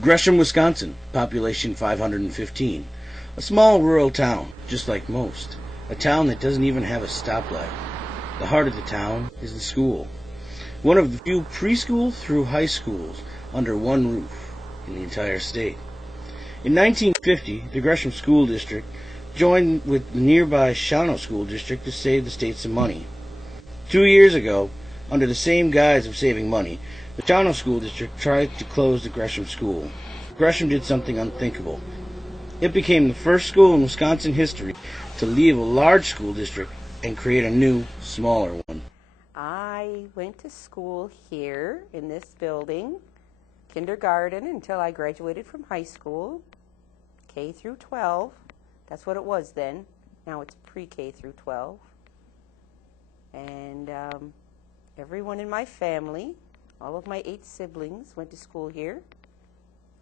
Gresham, Wisconsin, population 515. A small rural town, just like most. A town that doesn't even have a stoplight. The heart of the town is the school. One of the few preschool through high schools under one roof in the entire state. In 1950, the Gresham School District joined with the nearby Shawano School District to save the state some money. 2 years ago, under the same guise of saving money, the Shawano School District tried to close the Gresham School. Gresham did something unthinkable. It became the first school in Wisconsin history to leave a large school district and create a new, smaller one. I went to school here in this building, kindergarten until I graduated from high school, K through 12. That's what it was then. Now it's pre-K through 12. And everyone in my family, all of my 8 siblings went to school here.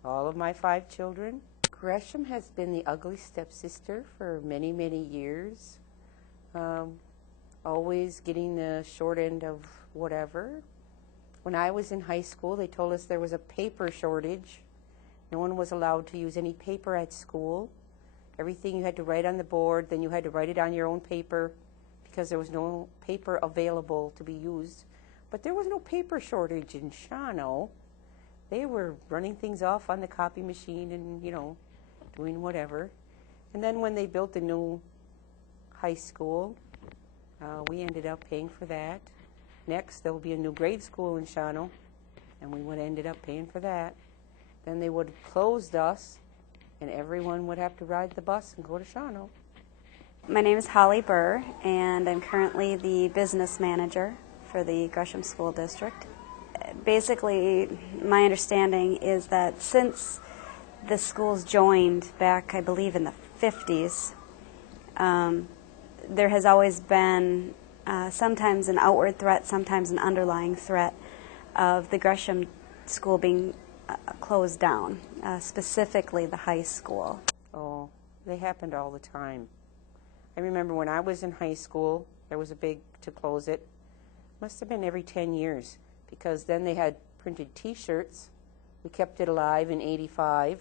All of my 5 children. Gresham has been the ugly stepsister for many, many years. Always getting the short end of whatever. When I was in high school, they told us there was a paper shortage. No one was allowed to use any paper at school. Everything you had to write on the board, then you had to write it on your own paper because there was no paper available to be used. But there was no paper shortage in Shawano. They were running things off on the copy machine and, doing whatever. And then when they built the new high school, we ended up paying for that. Next, there will be a new grade school in Shawano, and we would ended up paying for that. Then they would have closed us, and everyone would have to ride the bus and go to Shawano. My name is Holly Burr, and I'm currently the business manager for the Gresham School District. Basically, my understanding is that since the schools joined back, I believe, in the 50s, there has always been sometimes an outward threat, sometimes an underlying threat of the Gresham School being closed down, specifically the high school. Oh, they happened all the time. I remember when I was in high school, there was a big to close it. Must have been every 10 years, because then they had printed T-shirts. We kept it alive in '85,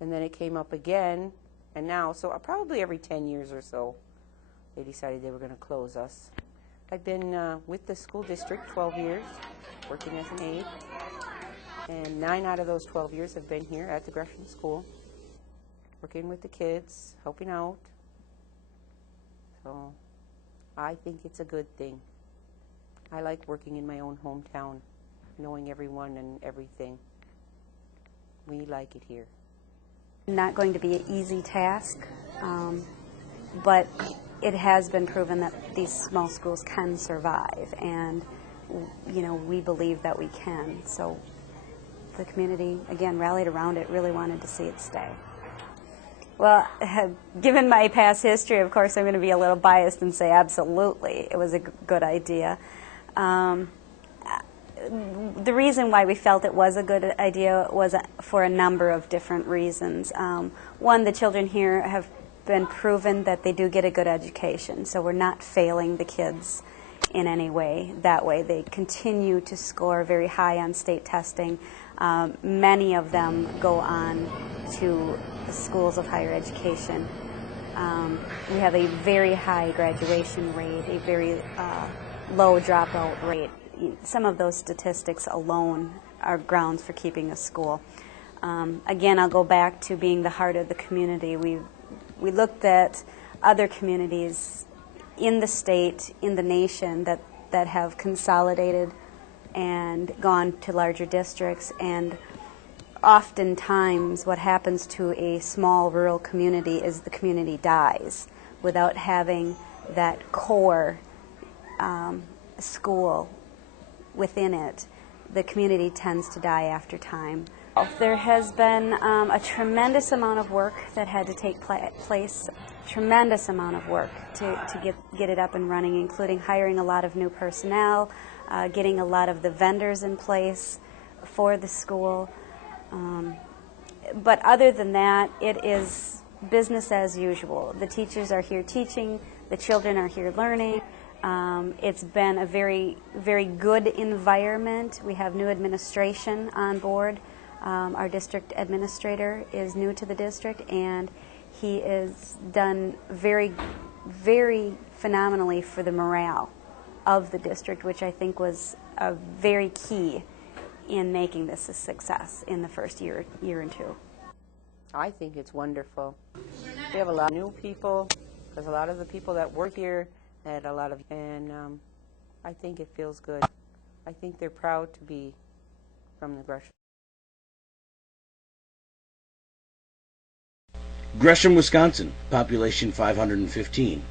and then it came up again, and now, so probably every 10 years or so, they decided they were going to close us. I've been with the school district 12 years, working as an aide, and 9 out of those 12 years have been here at the Gresham School, working with the kids, helping out. So I think it's a good thing. I like working in my own hometown, knowing everyone and everything. We like it here. Not going to be an easy task, but it has been proven that these small schools can survive, and we believe that we can. So the community, again, rallied around it, really wanted to see it stay. Well, given my past history, of course, I'm going to be a little biased and say absolutely, it was a good idea. The reason why we felt it was a good idea was for a number of different reasons. One, the children here have been proven that they do get a good education, so we're not failing the kids in any way that way. They continue to score very high on state testing. Many of them go on to schools of higher education. We have a very high graduation rate, a very low dropout rate. Some of those statistics alone are grounds for keeping a school. Again, I'll go back to being the heart of the community. We looked at other communities in the state, in the nation, that have consolidated and gone to larger districts, and oftentimes what happens to a small rural community is the community dies without having that core school within it. The community tends to die after time. There has been a tremendous amount of work that had to take place, tremendous amount of work to get it up and running, including hiring a lot of new personnel, getting a lot of the vendors in place for the school. But other than that, it is business as usual. The teachers are here teaching, the children are here learning. It's been a very, very good environment. We have new administration on board. Our district administrator is new to the district, and he is done very, very phenomenally for the morale of the district, which I think was very key in making this a success in the first year and two. I think it's wonderful. We have a lot of new people, because a lot of the people that work here had a lot of, and I think it feels good. I think they're proud to be from the Gresham. Gresham, Wisconsin, population 515.